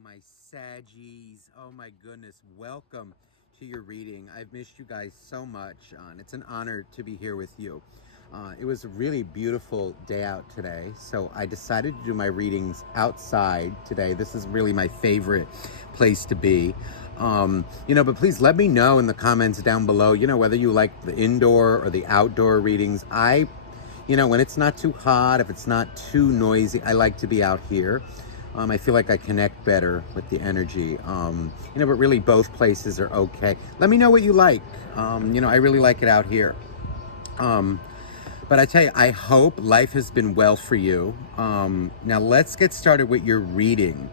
my Saggies. Oh my goodness, welcome to your reading. I've missed you guys so much, and it's an honor to be here with you. It was a really beautiful day out today, so I decided to do my readings outside today. This is really my favorite place to be. But please let me know in the comments down below, whether you like the indoor or the outdoor readings. When it's not too hot, if it's not too noisy, I like to be out here. I feel like I connect better with the energy. But really both places are okay. Let me know what you like. I really like it out here. But I tell you, I hope life has been well for you. Now let's get started with your reading.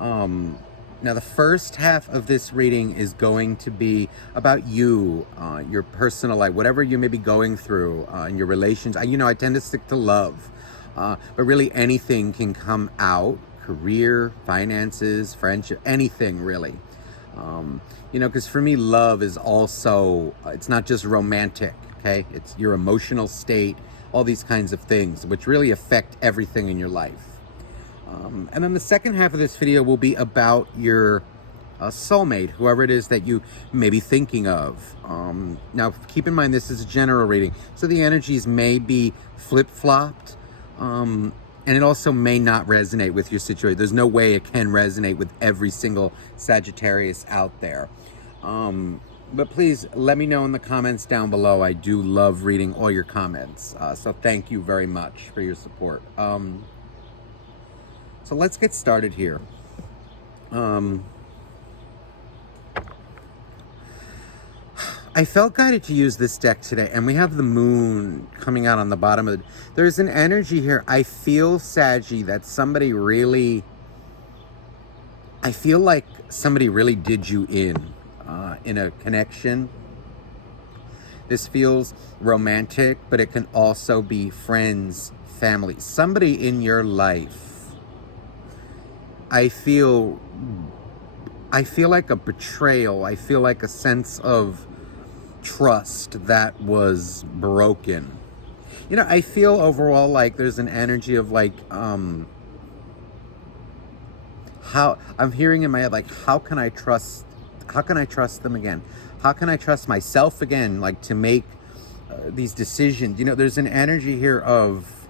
Now the first half of this reading is going to be about you, your personal life, whatever you may be going through in your relations. I tend to stick to love, but really anything can come out. Career, finances, friendship, anything really. Because for me, love is also, it's not just romantic, okay? It's your emotional state, all these kinds of things, which really affect everything in your life. And then the second half of this video will be about your soulmate, whoever it is that you may be thinking of. Now, keep in mind, this is a general reading, so the energies may be flip-flopped. And it also may not resonate with your situation. There's no way it can resonate with every single Sagittarius out there. But please let me know in the comments down below. I do love reading all your comments. So thank you very much for your support. So let's get started here. I felt guided to use this deck today, and we have the moon coming out on the bottom of it. There's an energy here. I feel, Saggy, that somebody really, I feel like somebody really did you in a connection. This feels romantic, but it can also be friends, family, somebody in your life. I feel like a betrayal. I feel like a sense of trust that was broken. I feel overall like there's an energy of like how I'm hearing in my head, like how can I trust them again? How can I trust myself again, like to make these decisions? There's an energy here of,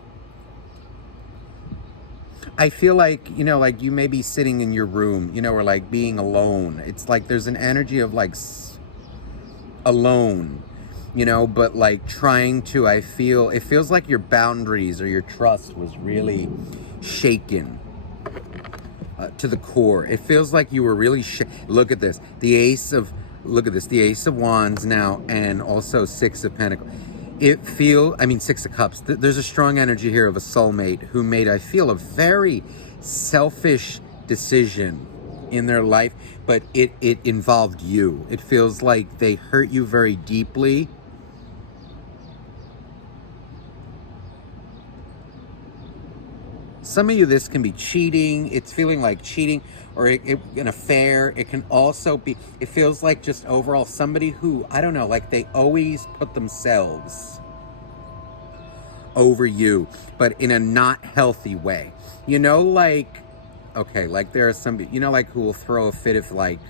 I feel like, like you may be sitting in your room, or like being alone. It's like there's an energy of like alone, but like trying to, it feels like your boundaries or your trust was really shaken to the core. It feels like you were really look at this, the Ace of Wands now, and also Six of Pentacles. Six of Cups. There's a strong energy here of a soulmate who made, I feel, a very selfish decision in their life, but it involved you. It feels like they hurt you very deeply. Some of you, this can be cheating. It's feeling like cheating, or an affair. It can also be, it feels like just overall somebody who, I don't know, like they always put themselves over you, but in a not healthy way. Okay, like there are some, like who will throw a fit if like,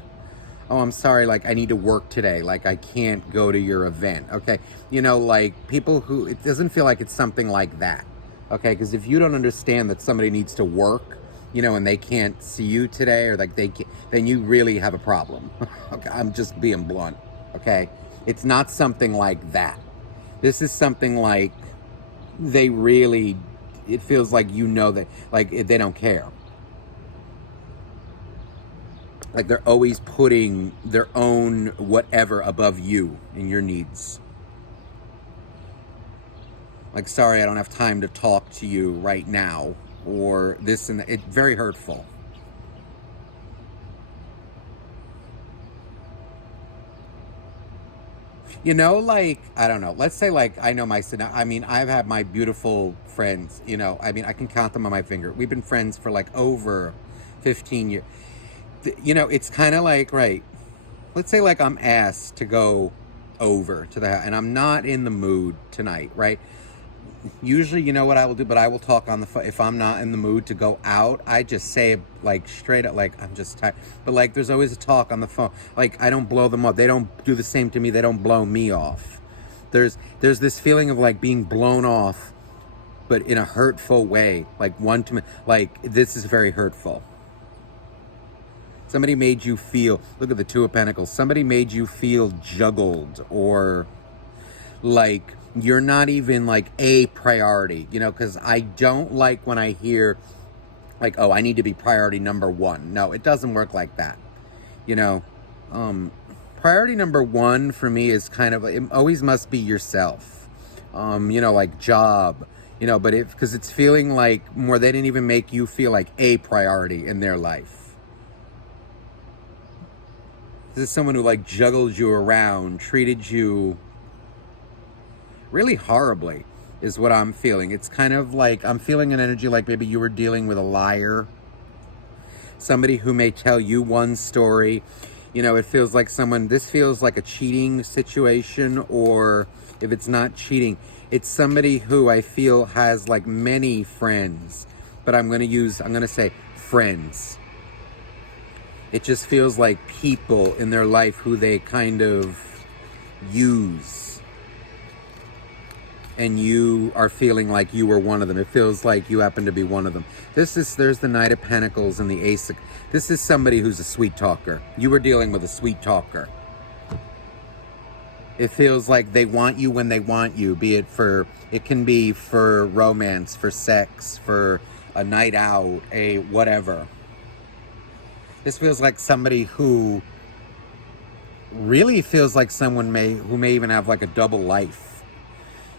oh, I'm sorry, like I need to work today, like I can't go to your event, okay? Like people who, it doesn't feel like it's something like that, okay? Because if you don't understand that somebody needs to work, and they can't see you today, or like they can't, then you really have a problem. Okay, I'm just being blunt, okay? It's not something like that. This is something like they really, it feels like that, like they don't care. Like they're always putting their own whatever above you and your needs. Like, sorry, I don't have time to talk to you right now, or this and that. It's very hurtful. Like, I don't know. Let's say like, I know I've had my beautiful friends, I can count them on my finger. We've been friends for like over 15 years. It's kind of like, right, let's say like I'm asked to go over to the house and I'm not in the mood tonight, right? Usually, you know what I will do, but I will talk on the phone. If I'm not in the mood to go out, I just say like straight up, like I'm just tired. But like, there's always a talk on the phone. Like I don't blow them up. They don't do the same to me. They don't blow me off. There's this feeling of like being blown off, but in a hurtful way. Like like this is very hurtful. Somebody made you feel. Look at the Two of Pentacles. Somebody made you feel juggled, or like you're not even like a priority, you know, because I don't like when I hear like, oh, I need to be priority number one. No, it doesn't work like that. You know, priority number one for me is kind of, it always must be yourself. You know, like job, you know, but because it's feeling like more, they didn't even make you feel like a priority in their life. This is someone who like juggled you around, treated you really horribly, is what I'm feeling. It's kind of like, I'm feeling an energy like maybe you were dealing with a liar. Somebody who may tell you one story. You know, it feels like this feels like a cheating situation, or if it's not cheating, it's somebody who I feel has like many friends, but I'm going to say friends. It just feels like people in their life who they kind of use. And you are feeling like you were one of them. It feels like you happen to be one of them. There's the Knight of Pentacles and the Ace of... This is somebody who's a sweet talker. You were dealing with a sweet talker. It feels like they want you when they want you, it can be for romance, for sex, for a night out, a whatever. This feels like somebody who really feels like someone who may even have like a double life.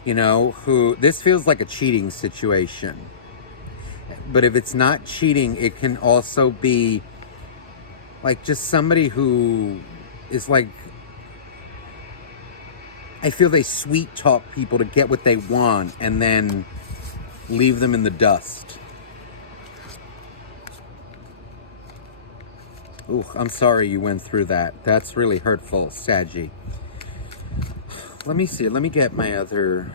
You know, this feels like a cheating situation. But if it's not cheating, it can also be like just somebody who is like, I feel they sweet talk people to get what they want and then leave them in the dust. Ooh, I'm sorry you went through that. That's really hurtful, Saggy. Let me see. Let me get my other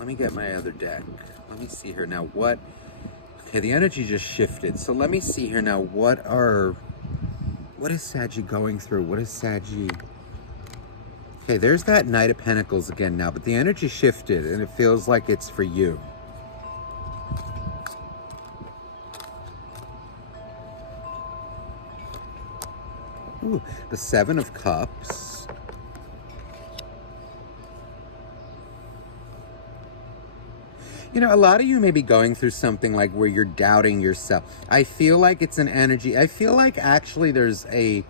deck. Let me see here now. Okay, the energy just shifted. So let me see here now. What is Saggy going through? What is Saggy? Okay, there's that Knight of Pentacles again now, but the energy shifted and it feels like it's for you. Ooh, the Seven of Cups. You know, a lot of you may be going through something like where you're doubting yourself. I feel like it's an energy. I feel like actually there's a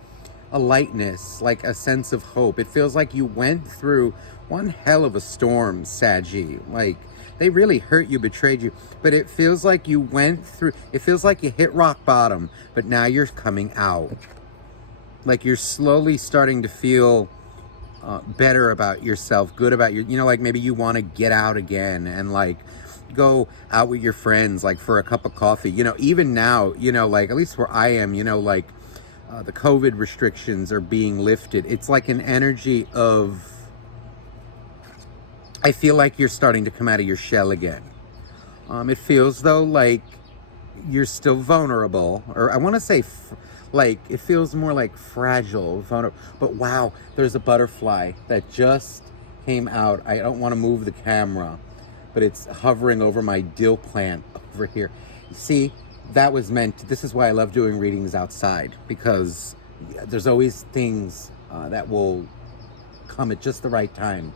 lightness, like a sense of hope. It feels like you went through one hell of a storm, Saggy. Like, they really hurt you, betrayed you. But it feels like it feels like you hit rock bottom, but now you're coming out. Like you're slowly starting to feel better about yourself, good about you know, like maybe you want to get out again and like go out with your friends, like for a cup of coffee. You know, even now, you know, like at least where I am, you know, like the COVID restrictions are being lifted. It's like an energy of, I feel like you're starting to come out of your shell again. It feels though like you're still vulnerable, or I want to say like it feels more like fragile, vulnerable. But wow, there's a butterfly that just came out. I don't want to move the camera, but it's hovering over my dill plant over here. See, that was this is why I love doing readings outside, because there's always things that will come at just the right time.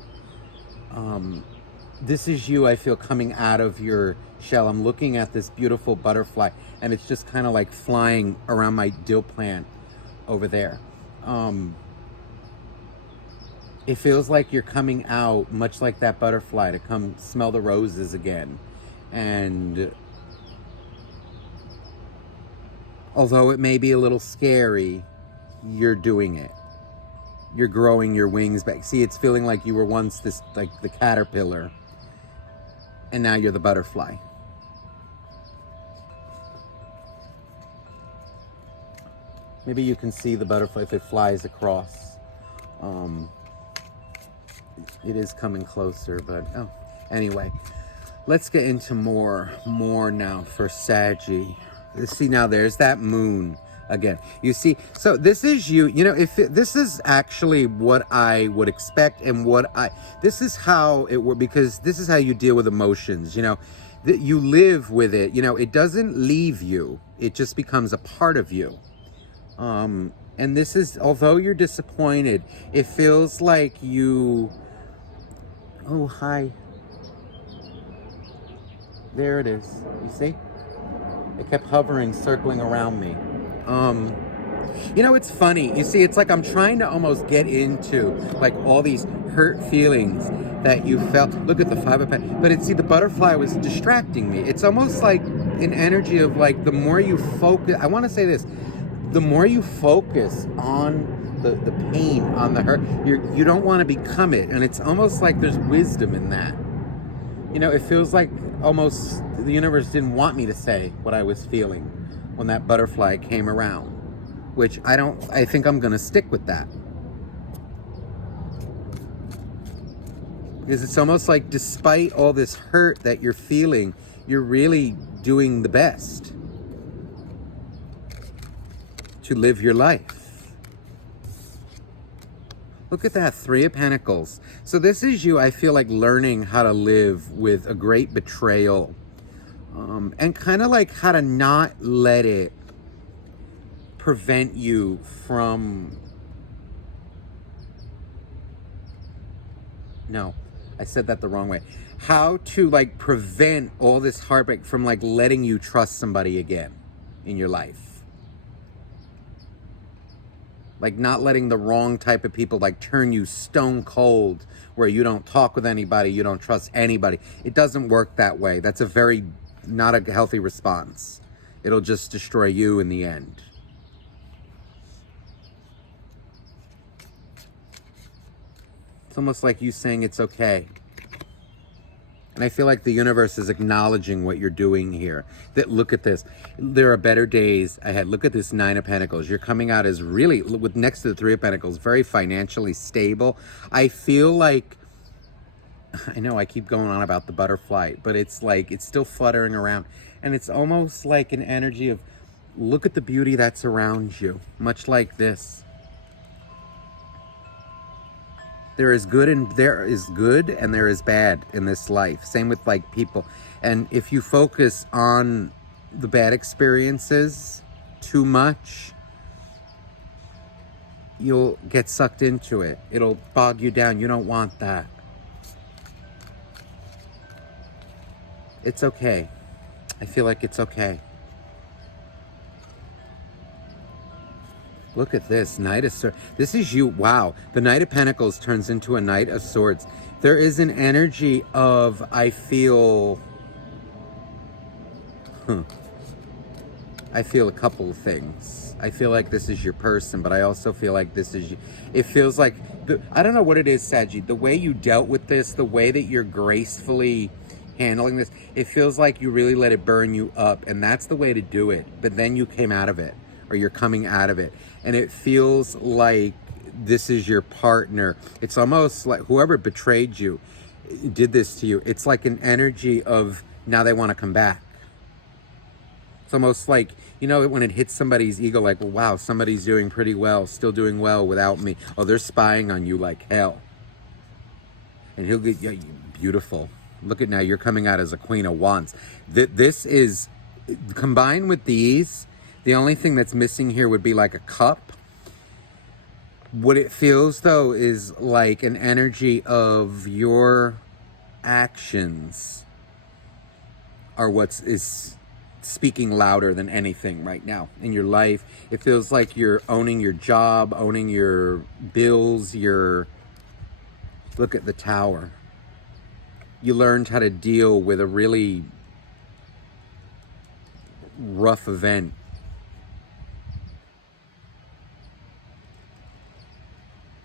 This is you, I feel, coming out of your shell. I'm looking at this beautiful butterfly and it's just kind of like flying around my dill plant over there. It feels like you're coming out much like that butterfly, to come smell the roses again. And although it may be a little scary, you're doing it. You're growing your wings back. See, it's feeling like you were once this, like the caterpillar, and now you're the butterfly. Maybe you can see the butterfly if it flies across. It is coming closer, but oh, anyway. Let's get into more now for Saggy. See, now there's that moon again. You see, so this is you, this is actually what I would expect, and this is how it works, because this is how you deal with emotions, that you live with it, it doesn't leave you. It just becomes a part of you. And this is, although you're disappointed, it feels like oh, hi. There it is. You see? It kept hovering, circling around me. It's funny. You see, it's like I'm trying to almost get into like all these hurt feelings that you felt. Look at the 5 of Pentacles. But the butterfly was distracting me. It's almost like an energy of like, the more you focus, I want to say this, the more you focus on the pain, on the hurt, you don't want to become it. And it's almost like there's wisdom in that. It feels like almost the universe didn't want me to say what I was feeling when that butterfly came around, which I think I'm going to stick with that. Because it's almost like despite all this hurt that you're feeling, you're really doing the best to live your life. Look at that, 3 of Pentacles. So this is you, I feel like, learning how to live with a great betrayal. And kind of like how to not let it prevent you from... No, I said that the wrong way. How to like prevent all this heartbreak from like letting you trust somebody again in your life. Like not letting the wrong type of people like turn you stone cold, where you don't talk with anybody, you don't trust anybody. It doesn't work that way. That's not a healthy response. It'll just destroy you in the end. It's almost like you saying it's okay. And I feel like the universe is acknowledging what you're doing here. That, look at this. There are better days ahead. Look at this 9 of Pentacles. You're coming out as really, with next to the 3 of Pentacles, very financially stable. I feel like, I know I keep going on about the butterfly, but it's like, it's still fluttering around. And it's almost like an energy of, look at the beauty that's around you. Much like this. There is good and there is bad in this life. Same with like people. And if you focus on the bad experiences too much, you'll get sucked into it. It'll bog you down. You don't want that. It's okay. I feel like it's okay. Look at this, Knight of Swords. This is you. Wow. The Knight of Pentacles turns into a Knight of Swords. There is an energy of, I feel a couple of things. I feel like this is your person, but I also feel like this is you. It feels like, I don't know what it is, Saggy. The way you dealt with this, the way that you're gracefully handling this, it feels like you really let it burn you up, and that's the way to do it. But then you came out of it, or you're coming out of it. And it feels like this is your partner. It's almost like whoever betrayed you, did this to you. It's like an energy of, now they want to come back. It's almost like, when it hits somebody's ego, like, well, wow, somebody's doing pretty well, still doing well without me. Oh, they're spying on you like hell. And he'll get, yeah, beautiful. Look at now, you're coming out as a Queen of Wands. This is, combined with these, the only thing that's missing here would be like a cup. What it feels though is like an energy of your actions are is speaking louder than anything right now in your life. It feels like you're owning your job, owning your bills, look at the Tower. You learned how to deal with a really rough event.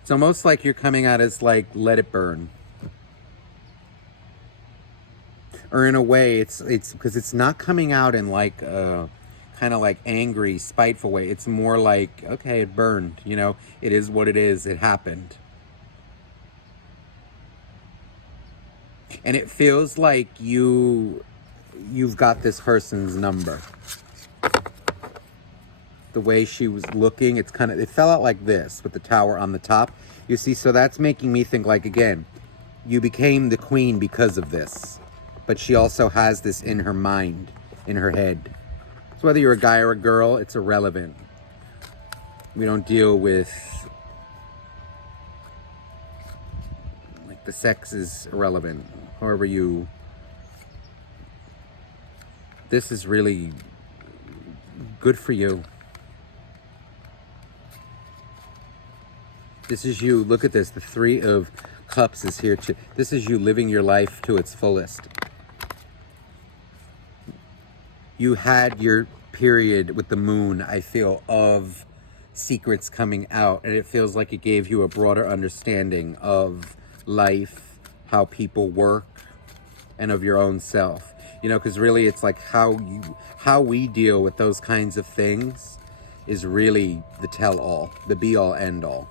It's almost like you're coming out as like, let it burn. Or in a way, it's because it's not coming out in like a kind of like angry, spiteful way. It's more like, okay, it burned, it is what it is, it happened. And it feels like you've got this person's number. The way she was looking, it fell out like this with the tower on the top. You see, so that's making me think like, again, you became the queen because of this. But she also has this in her mind, in her head. So whether you're a guy or a girl, it's irrelevant. We don't deal with, like, the sex is irrelevant. However this is really good for you. This is you. Look at this. The Three of Cups is here too. This is you living your life to its fullest. You had your period with the moon, I feel, of secrets coming out. And it feels like it gave you a broader understanding of life, how people work, and of your own self. You know, because really it's like how we deal with those kinds of things is really the tell-all, the be-all, end-all.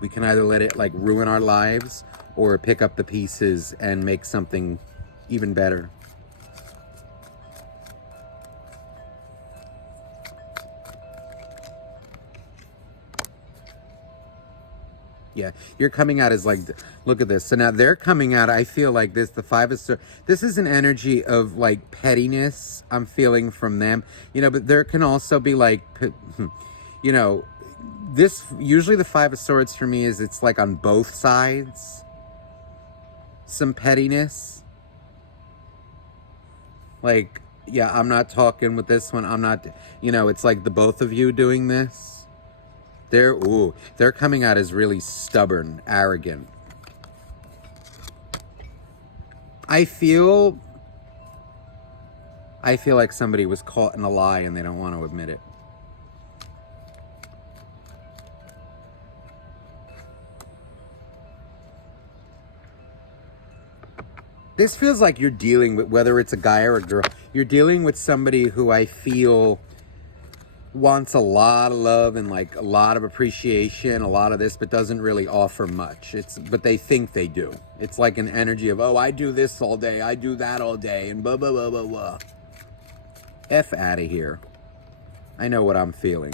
We can either let it like ruin our lives or pick up the pieces and make something even better. Yeah, you're coming out as like, look at this. So now they're coming out, I feel like this, the Five of Swords. This is an energy of like pettiness I'm feeling from them. You know, but there can also be like, you know, this, usually the Five of Swords for me is it's like on both sides. Some pettiness. Like, yeah, I'm not talking with this one. I'm not, you know, it's like the both of you doing this. They're coming out as really stubborn, arrogant. I feel like somebody was caught in a lie and they don't want to admit it. This feels like you're dealing with, whether it's a guy or a girl, you're dealing with somebody who I feel wants a lot of love and like a lot of appreciation, a lot of this, but doesn't really offer much. But they think they do. It's like an energy of, oh, I do this all day, I do that all day, and blah, blah, blah, blah, blah. F out of here. I know what I'm feeling.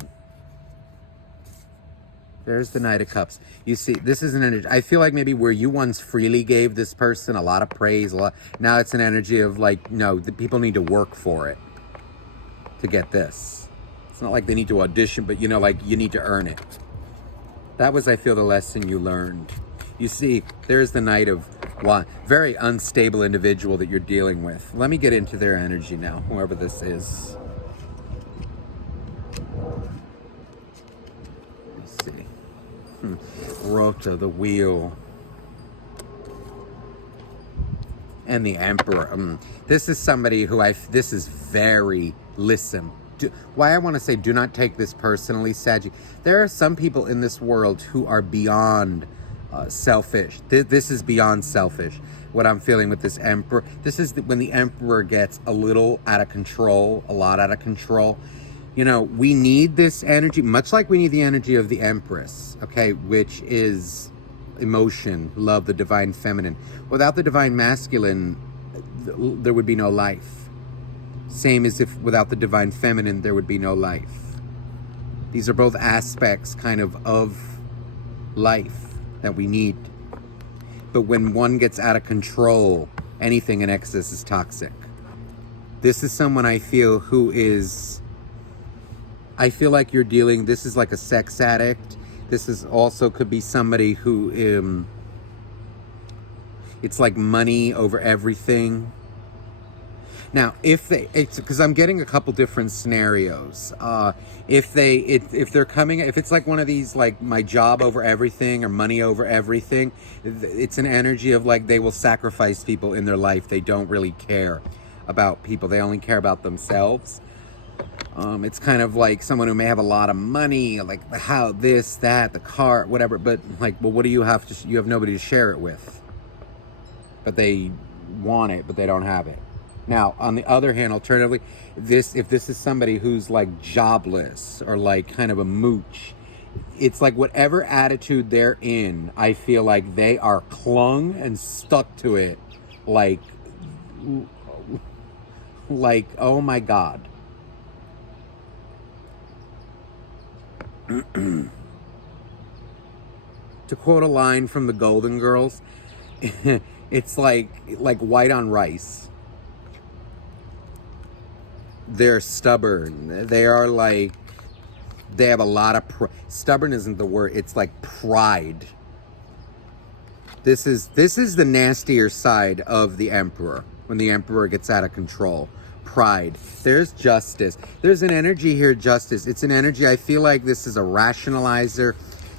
There's the Knight of Cups. You see, this is an energy. I feel like maybe where you once freely gave this person a lot of praise, now it's an energy of like, no, the people need to work for it to get this. It's not like they need to audition, but you know, like you need to earn it. That was, I feel, the lesson you learned. You see, there's the Knight of Wands. Very unstable individual that you're dealing with. Let me get into their energy now, whoever this is. Let's see. Rota, the Wheel. And the Emperor. This is somebody who this is very, listen. Why I want to say do not take this personally, Saggy. There are some people in this world who are beyond selfish. This is beyond selfish. What I'm feeling with this Emperor. This is when the Emperor gets a little out of control, a lot out of control. You know, we need this energy, much like we need the energy of the Empress, okay, which is emotion, love, the divine feminine. Without the divine masculine, there would be no life. Same as if without the divine feminine, there would be no life. These are both aspects kind of life that we need. But when one gets out of control, anything in excess is toxic. This is someone I feel who is, I feel like you're dealing, this is like a sex addict. This is also could be somebody who, it's like money over everything. Now, if because I'm getting a couple different scenarios. If they're coming, if it's like one of these, like my job over everything or money over everything, it's an energy of like they will sacrifice people in their life. They don't really care about people. They only care about themselves. It's kind of like someone who may have a lot of money, like the house, this, that, the car, whatever. But like, well, what do you have to? You have nobody to share it with. But they want it, but they don't have it. Now, on the other hand, alternatively, if this is somebody who's like jobless or like kind of a mooch, it's like whatever attitude they're in, I feel like they are clung and stuck to it like, oh my God. To quote a line from the Golden Girls, it's like white on rice. They're stubborn. They are like, they have a lot of stubborn isn't the word. It's like pride. This is the nastier side of the Emperor, when the Emperor gets out of control. Pride. There's justice. There's an energy here, justice. It's an energy, I feel like this is a rationalizer.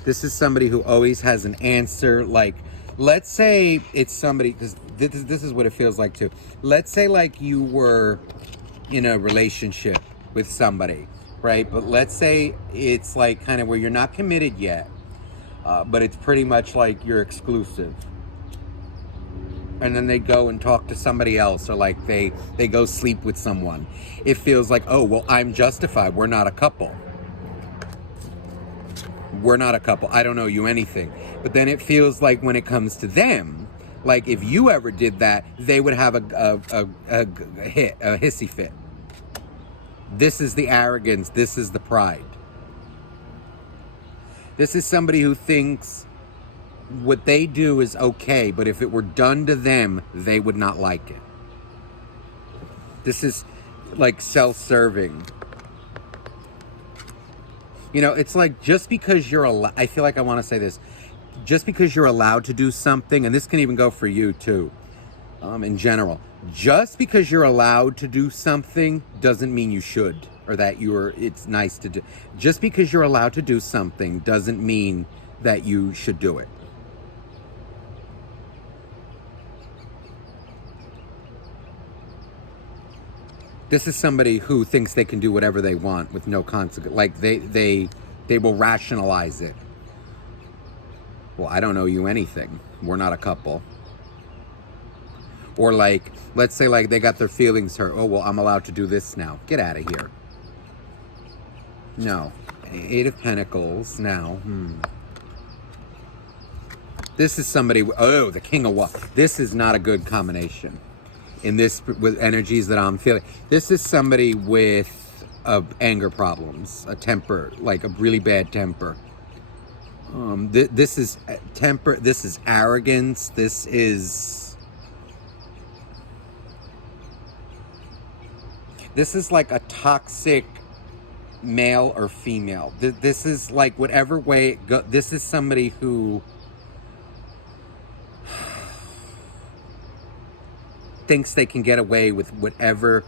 This is somebody who always has an answer. Like, let's say it's somebody, because this is what it feels like too. Let's say like you were in a relationship with somebody, right? But let's say it's like kind of where you're not committed yet, but it's pretty much like you're exclusive. And then they go and talk to somebody else, or like they go sleep with someone. It feels like, oh, well, I'm justified. We're not a couple. We're not a couple. I don't owe you anything. But then it feels like when it comes to them, like if you ever did that, they would have a hissy fit. This is the arrogance. This is the pride. This is somebody who thinks what they do is okay, but if it were done to them, they would not like it. This is like self-serving. You know, it's like just because you're allowed, I feel like I want to say this, just because you're allowed to do something, and this can even go for you too, in general, just because you're allowed to do something doesn't mean you should, or that it's nice to do. Just because you're allowed to do something doesn't mean that you should do it. This is somebody who thinks they can do whatever they want with no consequence. Like they will rationalize it. Well, I don't owe you anything. We're not a couple. Or like, let's say like they got their feelings hurt. Oh, well, I'm allowed to do this now. Get out of here. No. Eight of Pentacles now. This is somebody, oh, the King of Wands. This is not a good combination. In this, with energies that I'm feeling, this is somebody with anger problems, a temper, like a really bad temper. This is temper. This is arrogance. This is like a toxic male or female. This is like whatever way it go. This is somebody who thinks they can get away with whatever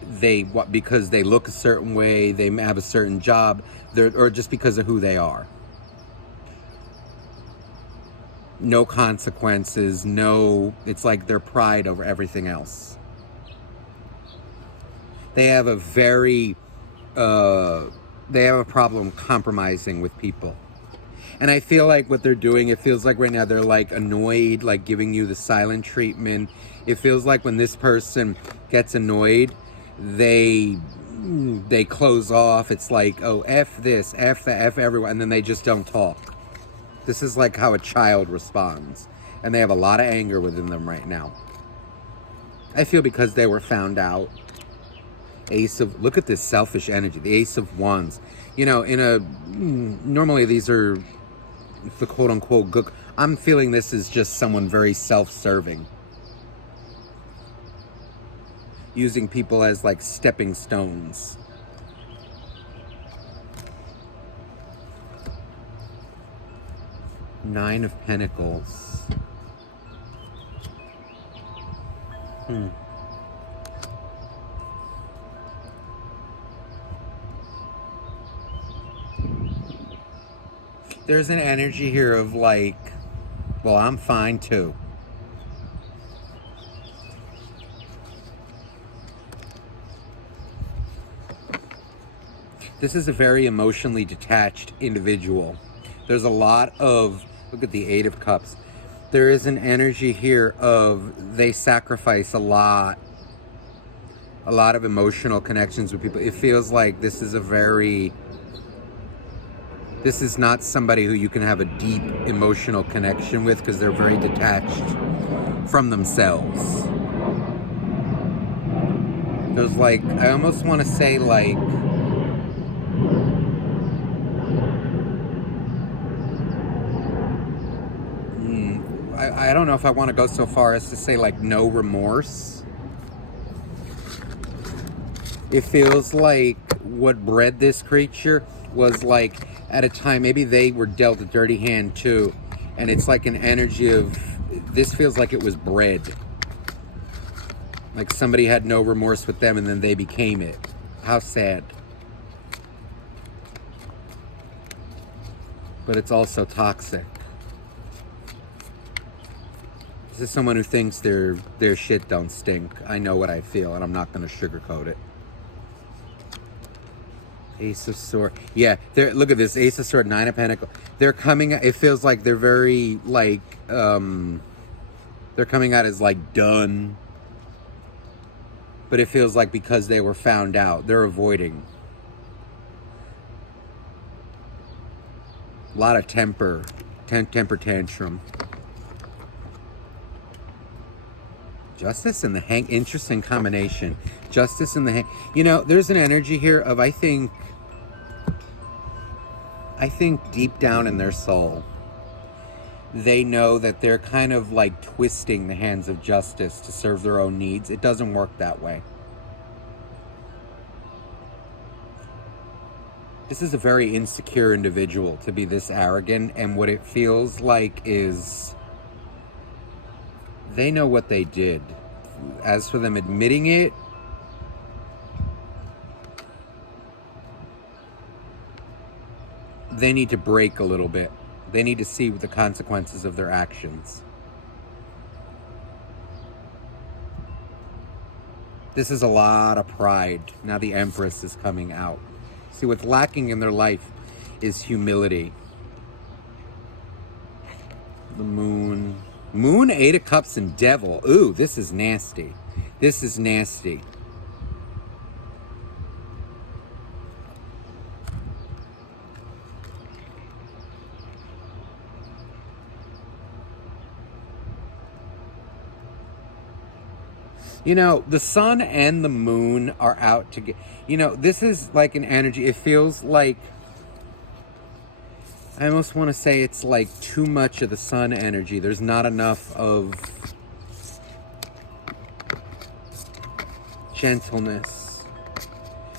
they want because they look a certain way, they have a certain job, or just because of who they are. No consequences, it's like their pride over everything else. They have a problem compromising with people. And I feel like what they're doing, it feels like right now they're like annoyed, like giving you the silent treatment. It feels like when this person gets annoyed, they close off. It's like, oh, F this, F that, F everyone, and then they just don't talk. This is like how a child responds. And they have a lot of anger within them right now. I feel because they were found out. Look at this selfish energy, the Ace of Wands. You know, normally these are the quote-unquote good. I'm feeling this is just someone very self-serving. Using people as like stepping stones. Nine of Pentacles. There's an energy here of like, well, I'm fine too. This is a very emotionally detached individual. There's a lot of, look at the Eight of Cups. There is an energy here of they sacrifice a lot of emotional connections with people. It feels like this is not somebody who you can have a deep emotional connection with because they're very detached. from themselves. There's like, I almost want to say like, I don't know if I want to go so far as to say like no remorse. It feels like what bred this creature was like at a time, maybe they were dealt a dirty hand too. And it's like an energy of, this feels like it was bred. Like somebody had no remorse with them and then they became it. How sad. But it's also toxic. This is someone who thinks their shit don't stink. I know what I feel and I'm not going to sugarcoat it. Ace of Sword. Yeah, look at this. Ace of Sword, Nine of Pentacles. They're coming, it feels like they're very, like, they're coming out as, like, done. But it feels like because they were found out, they're avoiding. A lot of temper tantrum. Justice and the Hang, interesting combination. Justice and the Hang. You know, there's an energy here of, I think deep down in their soul, they know that they're kind of like twisting the hands of justice to serve their own needs. It doesn't work that way. This is a very insecure individual to be this arrogant, and what it feels like is they know what they did. As for them admitting it, they need to break a little bit. They need to see the consequences of their actions. This is a lot of pride. Now the Empress is coming out. See, what's lacking in their life is humility. The Moon. Moon, Eight of Cups, and Devil. Ooh, this is nasty. This is nasty. You know, the sun and the moon are out to get... You know, this is like an energy. It feels like... I almost want to say it's like too much of the sun energy. There's not enough of gentleness.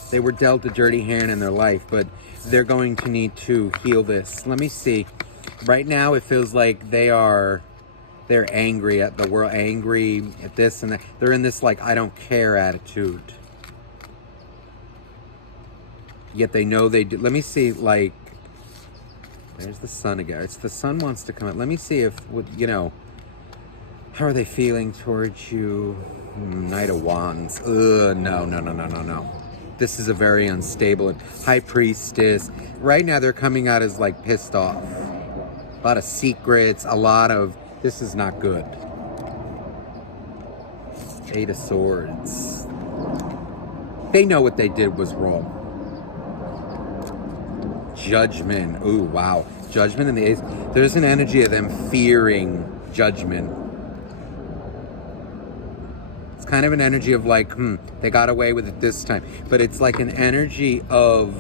They were dealt a dirty hand in their life, but they're going to need to heal this. Let me see. Right now, it feels like they're angry at the world, angry at this and that. They're in this, like, I don't care attitude. Yet they know they do. Let me see, like, there's the sun again. It's the sun wants to come out. Let me see if, you know, how are they feeling towards you? Knight of Wands. No. This is a very unstable. High Priestess. Right now, they're coming out as, like, pissed off. A lot of secrets, a lot of... This is not good. Eight of Swords. They know what they did was wrong. Judgment. Ooh, wow. Judgment and the Ace. There's an energy of them fearing judgment. It's kind of an energy of like, they got away with it this time. But it's like an energy of,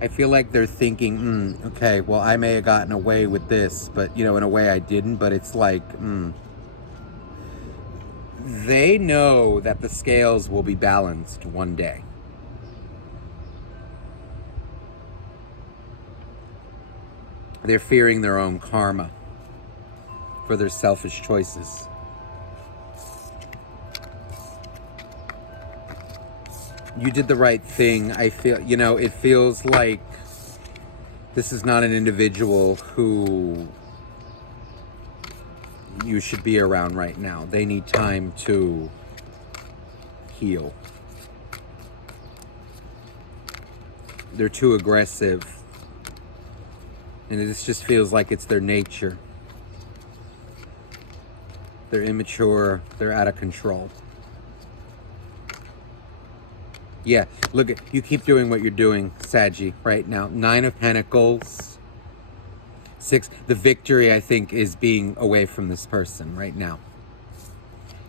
I feel like they're thinking, okay, well, I may have gotten away with this, but, you know, in a way I didn't. But it's like, they know that the scales will be balanced one day. They're fearing their own karma for their selfish choices. You did the right thing. I feel, you know, it feels like this is not an individual who you should be around right now. They need time to heal. They're too aggressive. And this just feels like it's their nature. They're immature. They're out of control. Yeah, look, you keep doing what you're doing, Saggy, right now. Nine of Pentacles. 6. The victory, I think, is being away from this person right now.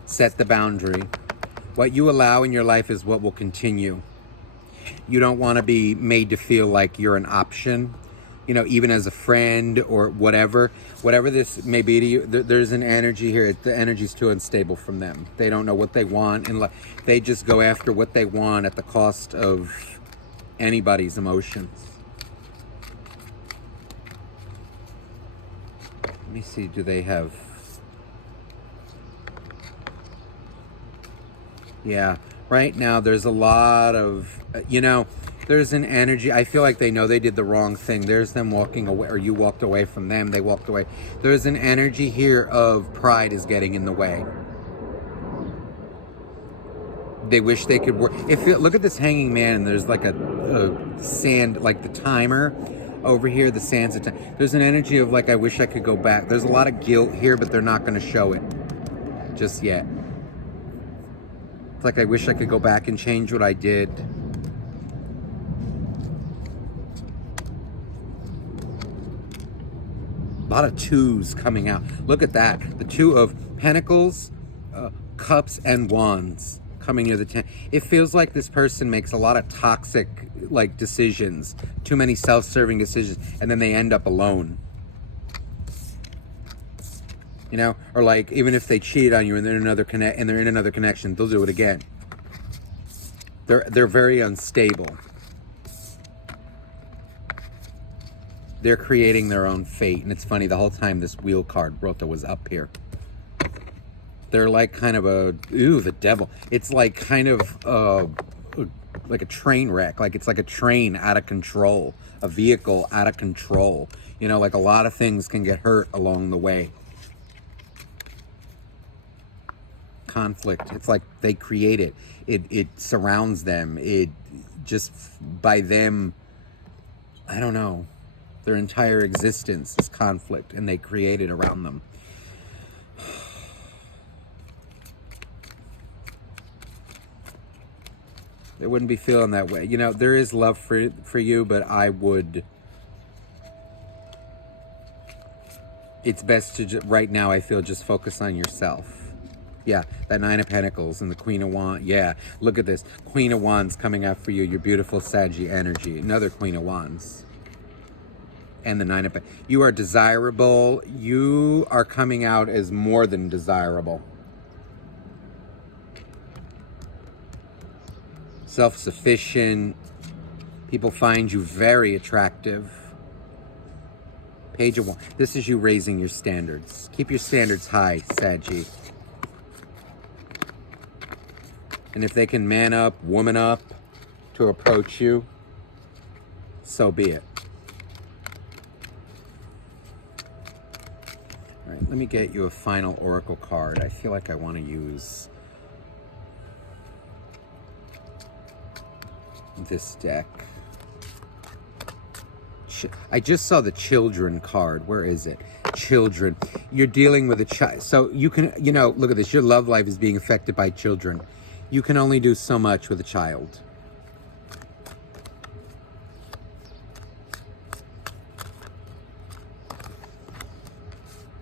Set the boundary. What you allow in your life is what will continue. You don't want to be made to feel like you're an option, you know, even as a friend or whatever this may be to you. There's an energy here. The energy's too unstable from them. They don't know what they want in life. They just go after what they want at the cost of anybody's emotions. Let me see, do they have... Yeah, right now there's a lot of, you know, there's an energy. I feel like they know they did the wrong thing. There's them walking away, or you walked away from them. They walked away. There's an energy here of pride is getting in the way. They wish they could work. Look at this hanging man, and there's like a sand, like the timer over here. The sand's a time. There's an energy of like, I wish I could go back. There's a lot of guilt here, but they're not going to show it just yet. It's like, I wish I could go back and change what I did. A lot of 2s coming out. Look at that. The 2 of Pentacles, Cups, and Wands coming near the 10. It feels like this person makes a lot of toxic, like, decisions. Too many self-serving decisions. And then they end up alone. You know, or like, even if they cheated on you and they're in another connection, they'll do it again. They're very unstable. They're creating their own fate. And it's funny, the whole time this wheel card, Rota, was up here. They're like kind of the devil. It's like kind of like a train wreck. Like it's like a train out of control, a vehicle out of control. You know, like a lot of things can get hurt along the way. Conflict. It's like they create it. It surrounds them. It just, by them, I don't know, their entire existence is conflict, and they create it around them. They wouldn't be feeling that way. You know, there is love for you, but I would... It's best to, right now, I feel, just focus on yourself. Yeah, that 9 of Pentacles and the Queen of Wands. Yeah, look at this. Queen of Wands coming out for you. Your beautiful Saggy energy. Another Queen of Wands. And the 9 of Pentacles. You are desirable. You are coming out as more than desirable. Self-sufficient. People find you very attractive. Page of Wands. This is you raising your standards. Keep your standards high, Saggy. And if they can man up, woman up to approach you, so be it. All right, let me get you a final oracle card. I feel like I want to use this deck. I just saw the children card. Where is it? Children. You're dealing with a child. So you can, you know, look at this. Your love life is being affected by children. You can only do so much with a child.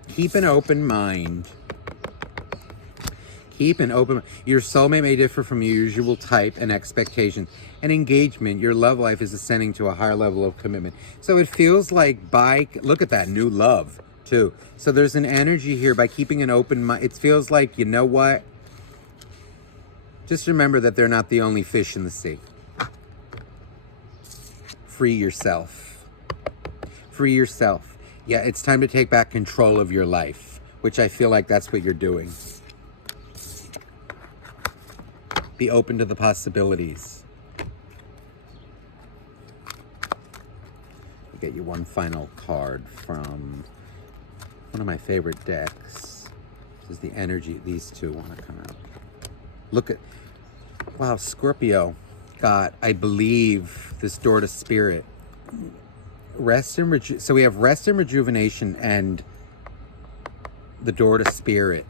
Keep an open mind. Keep an open... Your soulmate may differ from your usual type and expectation. And engagement, your love life is ascending to a higher level of commitment. So it feels like look at that, new love, too. So there's an energy here by keeping an open mind. It feels like, you know what? Just remember that they're not the only fish in the sea. Free yourself. Free yourself. Yeah, it's time to take back control of your life, which I feel like that's what you're doing. Be open to the possibilities. I'll get you one final card from one of my favorite decks. This is the energy. These two want to come out. Look at... Wow, Scorpio got, I believe, this door to spirit. Rest and so we have rest and rejuvenation and the door to spirit.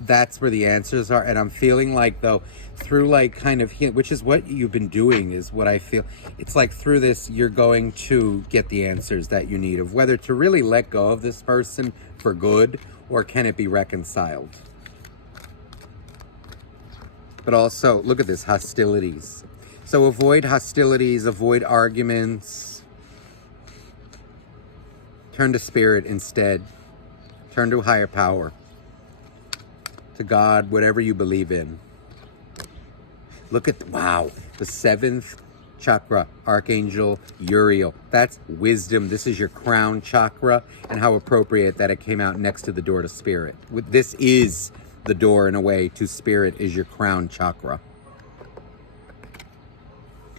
that's where the answers are. And I'm feeling like, though, through like kind of healing, which is what you've been doing, is what I feel. It's like through this, you're going to get the answers that you need of whether to really let go of this person for good, or can it be reconciled. But also, look at this, hostilities. So avoid hostilities, avoid arguments. Turn to spirit instead. Turn to a higher power. To God, whatever you believe in. Look at, wow, the 7th chakra, Archangel Uriel. That's wisdom. This is your crown chakra, and how appropriate that it came out next to the door to spirit. This is the door, in a way, to spirit, is your crown chakra.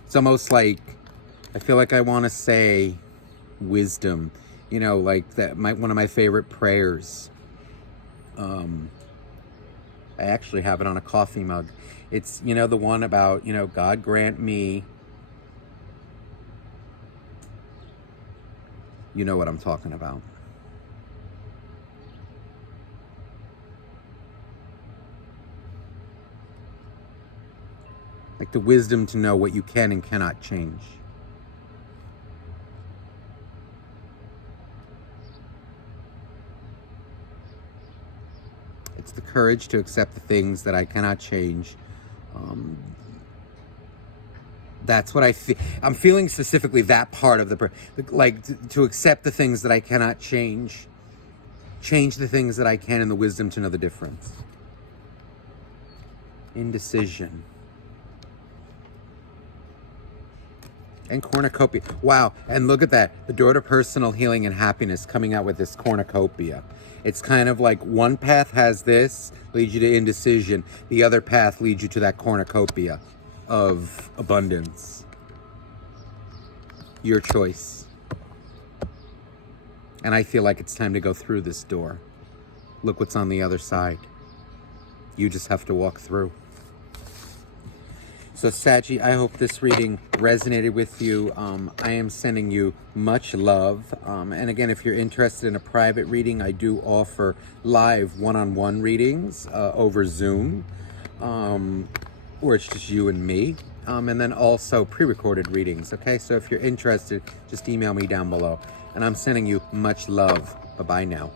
It's almost like, I feel like I want to say wisdom, you know, like that. One of my favorite prayers. I actually have it on a coffee mug. It's, you know, the one about, you know, God grant me. You know what I'm talking about. Like the wisdom to know what you can and cannot change. It's the courage to accept the things that I cannot change. That's what I feel. I'm feeling specifically that part of like to accept the things that I cannot change. Change the things that I can, and the wisdom to know the difference. Indecision. And cornucopia. Wow. And look at that. The door to personal healing and happiness coming out with this cornucopia. It's kind of like one path has this, leads you to indecision. The other path leads you to that cornucopia of abundance. Your choice. And I feel like it's time to go through this door. Look what's on the other side. You just have to walk through. So Saggy, I hope this reading resonated with you. I am sending you much love. And again, if you're interested in a private reading, I do offer live one-on-one readings over Zoom, or it's just you and me. And then also pre-recorded readings, okay? So if you're interested, just email me down below. And I'm sending you much love. Bye-bye now.